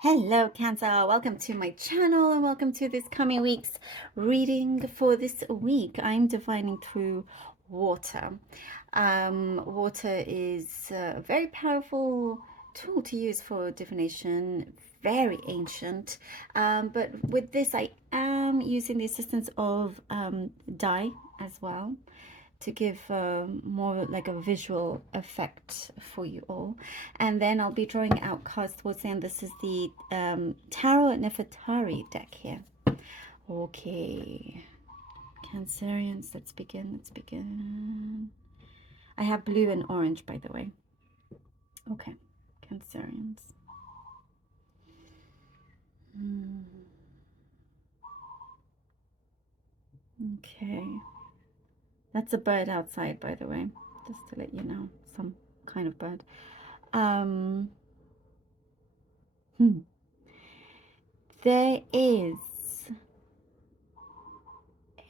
Hello, Cancer. Welcome to my channel and welcome to this coming week's reading for this week. I'm divining through water. Water is a very powerful tool to use for divination, very ancient. But with this, I am using the assistance of dye as well to give more like a visual effect for you all. And then I'll be drawing out cards towards the end. This is the Tarot Nefertari deck here. Okay, Cancerians, let's begin. I have blue and orange, by the way. Okay, Cancerians. Okay. That's a bird outside, by the way, just to let you know, some kind of bird. There is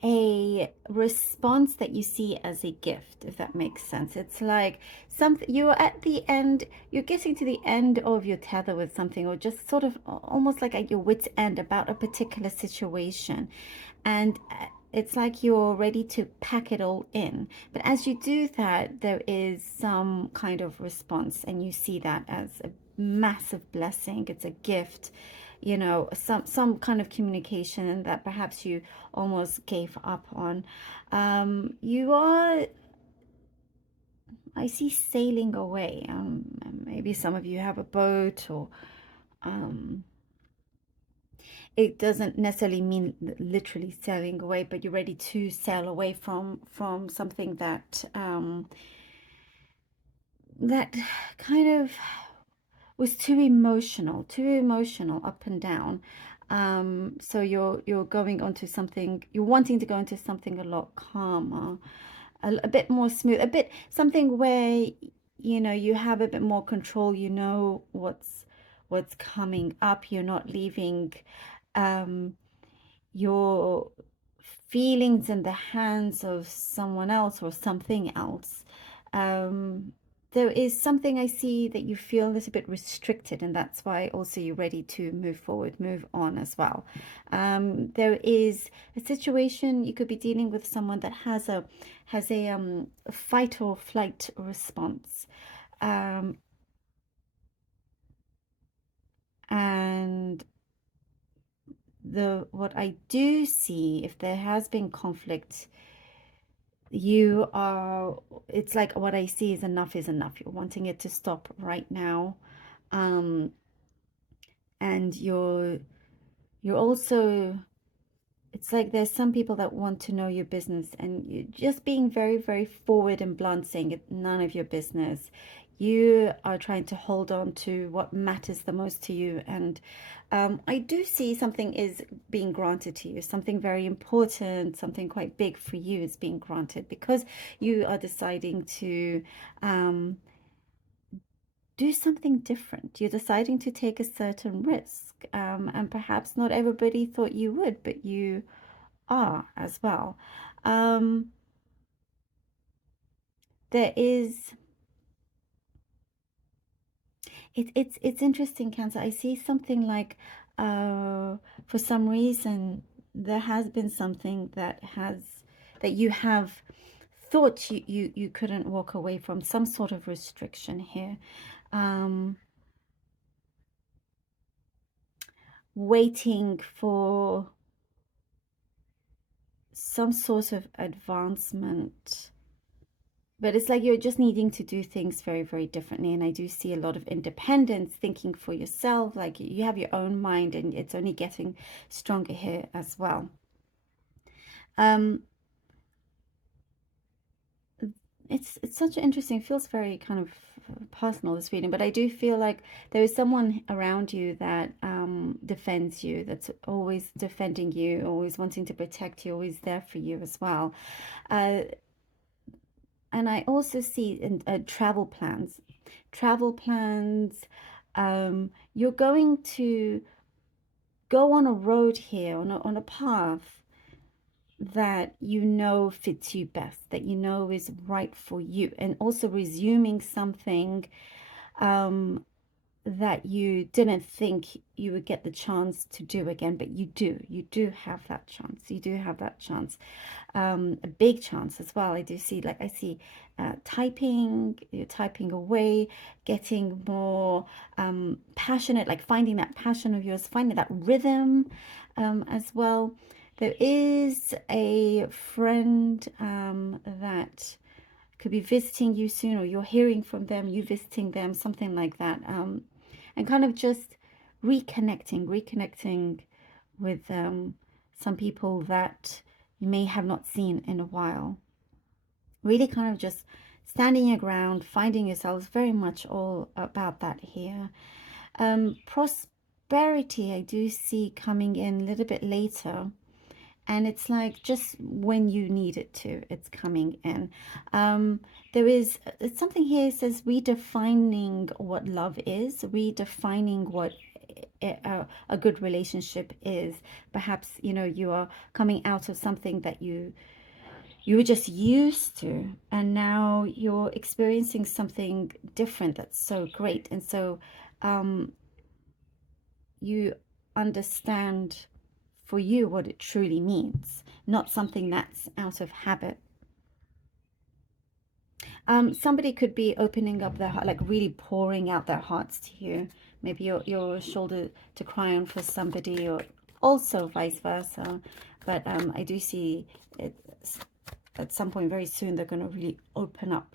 a response that you see as a gift, if that makes sense. It's like something you're at the end, you're getting to the end of your tether with something, or just sort of almost like at your wit's end about a particular situation. And it's like you're ready to pack it all in. But as you do that, there is some kind of response, and you see that as a massive blessing. It's a gift, you know, some kind of communication that perhaps you almost gave up on. You are, I see, sailing away. Maybe some of you have a boat, or it doesn't necessarily mean literally sailing away, but you're ready to sail away from something that that kind of was too emotional up and down. So you're going onto something, you're wanting to go into something a lot calmer, a bit more smooth, a bit something where you know you have a bit more control, you know what's coming up. You're not leaving your feelings in the hands of someone else or something else. There is something I see that you feel a little bit restricted, and that's why also you're ready to move forward, move on as well. There is a situation you could be dealing with someone that has a fight or flight response, and what I do see, if there has been conflict, you are, it's like what I see is enough. You're wanting it to stop right now. And you're also, it's like there's some people that want to know your business, and you're just being very, very forward and blunt, saying it's none of your business. You are trying to hold on to what matters the most to you. And I do see something is being granted to you, something very important, something quite big for you is being granted, because you are deciding to do something different. You're deciding to take a certain risk. And perhaps not everybody thought you would, but you are as well. There is, it's interesting, Cancer. I see something like for some reason there has been something that you have thought you couldn't walk away from, some sort of restriction here. Waiting for some sort of advancement, but it's like you're just needing to do things very, very differently. And I do see a lot of independence, thinking for yourself, like you have your own mind, and it's only getting stronger here as well. It's such an interesting, feels very kind of personal, this reading, but I do feel like there is someone around you that defends you, that's always defending you, always wanting to protect you, always there for you as well. And I also see travel plans. You're going to go on a road here, on a path that you know fits you best, that you know is right for you, and also resuming something that you didn't think you would get the chance to do again, but you do have that chance. You do have that chance, a big chance as well. I do see, like I see typing, you're typing away, getting more passionate, like finding that passion of yours, finding that rhythm as well. There is a friend that could be visiting you soon, or you're hearing from them, you visiting them, something like that. And kind of just reconnecting with some people that you may have not seen in a while. Really kind of just standing your ground, finding yourselves, very much all about that here. Prosperity, I do see coming in a little bit later. And it's like just when you need it to, it's coming in. There is something here, it says redefining what love is, redefining what a good relationship is. Perhaps, you know, you are coming out of something that you were just used to, and now you're experiencing something different that's so great. And so you understand for you what it truly means, not something that's out of habit. Somebody could be opening up their heart, like really pouring out their hearts to you. Maybe you're a shoulder to cry on for somebody, or also vice versa. But I do see it at some point very soon, they're going to really open up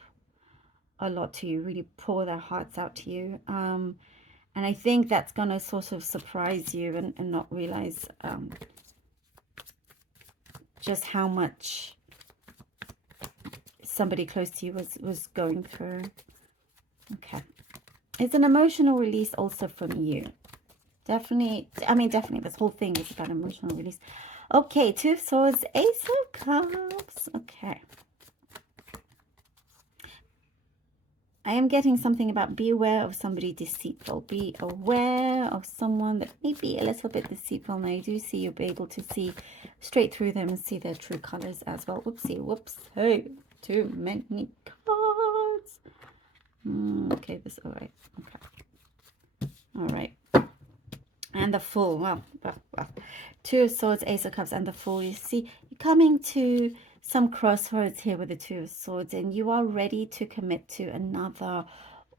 a lot to you, really pour their hearts out to you. And I think that's going to sort of surprise you and not realize just how much somebody close to you was going through. Okay. It's an emotional release also from you. Definitely, I mean, definitely, this whole thing is about emotional release. Okay, Two of Swords, Ace of Cups. Okay. I am getting something about be aware of somebody deceitful. Be aware of someone that may be a little bit deceitful. Now, you do see you'll be able to see straight through them and see their true colors as well. Whoopsie, whoops. Hey, too many cards. Okay, this, all right. Okay. All right. And the Fool. Well. Two of Swords, Ace of Cups, and the Fool. You see, you're coming to some crossroads here with the Two of Swords, and you are ready to commit to another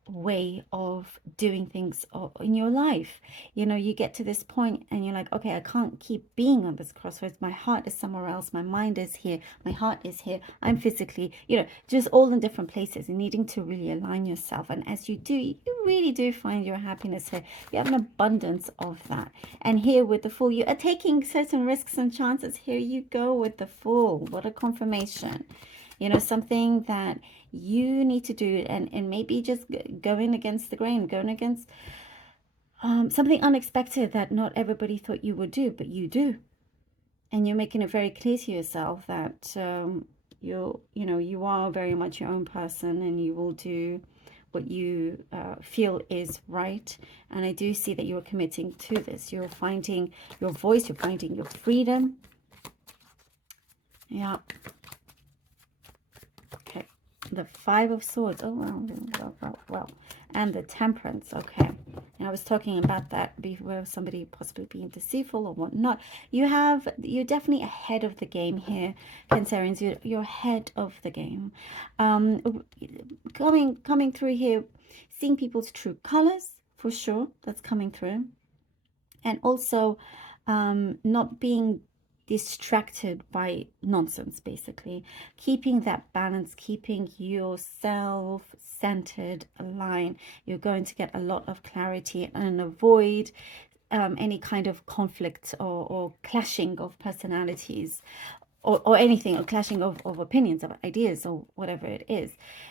way of doing things in your life. You know, you get to this point and you're like, okay, I can't keep being on this crossroads. My heart is somewhere else. My mind is here. My heart is here. I'm physically, you know, just all in different places and needing to really align yourself. And as you do, you really do find your happiness here. You have an abundance of that. And here with the Fool, you are taking certain risks and chances. Here you go with the Fool. What a confirmation. You know, something that you need to do, and maybe just going against the grain, going against something unexpected that not everybody thought you would do, but you do. And you're making it very clear to yourself that you are very much your own person, and you will do what you feel is right. And I do see that you're committing to this. You're finding your voice. You're finding your freedom. Yeah. Okay. The Five of Swords. Oh, well. And the Temperance. Okay. And I was talking about that before, somebody possibly being deceitful or whatnot. You're definitely ahead of the game here, Cancerians. You're ahead of the game. Coming through here, seeing people's true colors, for sure. That's coming through. And also not being distracted by nonsense, basically. Keeping that balance, keeping yourself centered, aligned. You're going to get a lot of clarity and avoid any kind of conflict or clashing of personalities or anything, or clashing of opinions, of ideas, or whatever it is.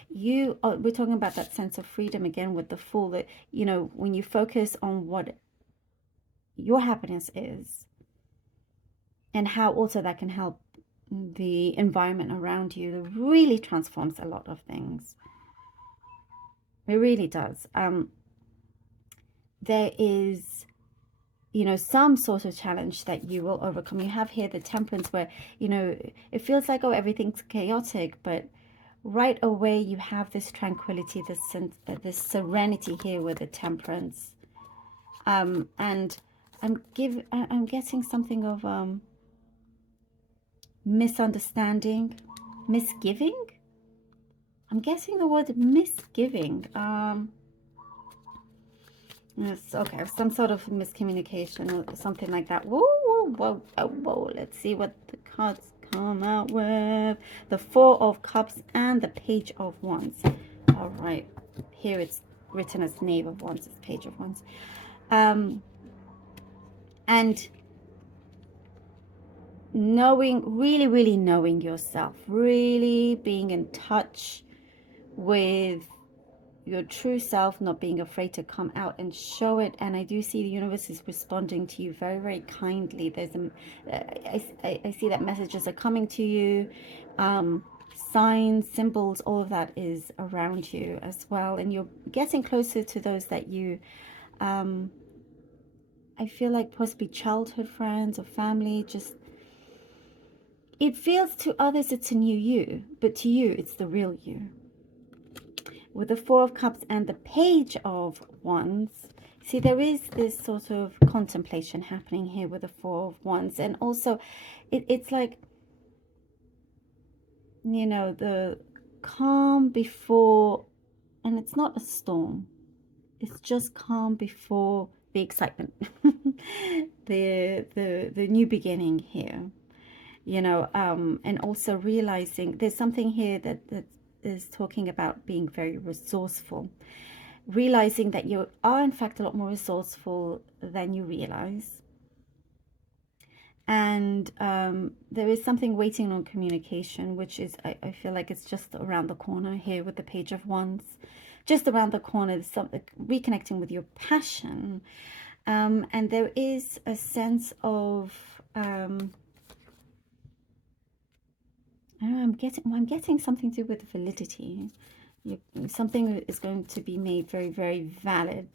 We're talking about that sense of freedom again with the Fool, that, you know, when you focus on what your happiness is, and how also that can help the environment around you, that really transforms a lot of things. It really does. There is, you know, some sort of challenge that you will overcome. You have here the Temperance, where, you know, it feels like, oh, everything's chaotic, but right away you have this tranquility, this serenity here with the Temperance. And I'm getting something of misunderstanding, misgiving. I'm getting the word misgiving. Yes, okay, some sort of miscommunication or something like that. Whoa, whoa, whoa, whoa, whoa. Let's see what the cards come out with. The Four of Cups and the Page of Wands. All right, here it's written as Knave of Wands, it's Page of Wands. And knowing, really knowing yourself, really being in touch with your true self, not being afraid to come out and show it. And I do see the universe is responding to you very kindly. There's I see that messages are coming to you, signs, symbols, all of that is around you as well, and you're getting closer to those that you I feel like possibly childhood friends or family. Just, it feels to others it's a new you, but to you it's the real you. With the Four of Cups and the Page of Wands, see, there is this sort of contemplation happening here with the Four of Wands. And also it's like, you know, the calm before, and it's not a storm, it's just calm before the excitement. the new beginning here, you know. And also realizing there's something here that is talking about being very resourceful, realizing that you are in fact a lot more resourceful than you realize. And there is something waiting on communication, which is, I feel like it's just around the corner here with the Page of Wands. Just around the corner, there's something reconnecting with your passion. And there is a sense of I don't know, I'm getting something to do with validity. Something is going to be made very valid,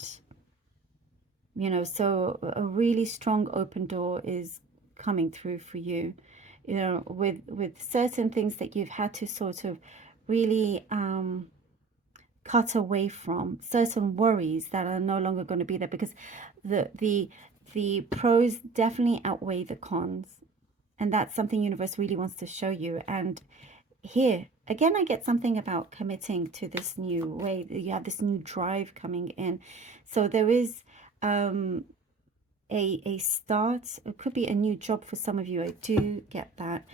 you know. So a really strong open door is coming through for you, you know, with certain things that you've had to sort of really cut away from, certain worries that are no longer going to be there, because the pros definitely outweigh the cons. And that's something universe really wants to show you. And here again, I get something about committing to this new way. You have this new drive coming in. So there is a start. It could be a new job for some of you. I do get that.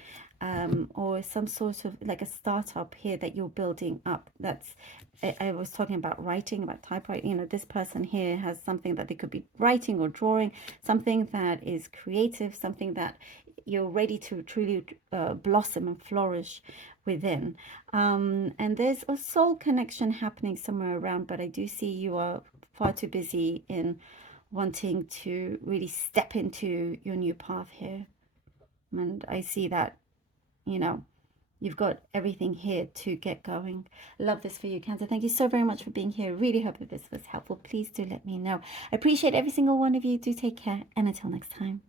Or some sort of like a startup here that you're building up. That's, I was talking about writing, about typewriting. You know, this person here has something that they could be writing or drawing, something that is creative, something that you're ready to truly blossom and flourish within. And there's a soul connection happening somewhere around, but I do see you are far too busy in wanting to really step into your new path here. And I see that, you know, you've got everything here to get going. Love this for you, Cancer. Thank you so very much for being here. Really hope that this was helpful. Please do let me know. I appreciate every single one of you. Do take care, and until next time.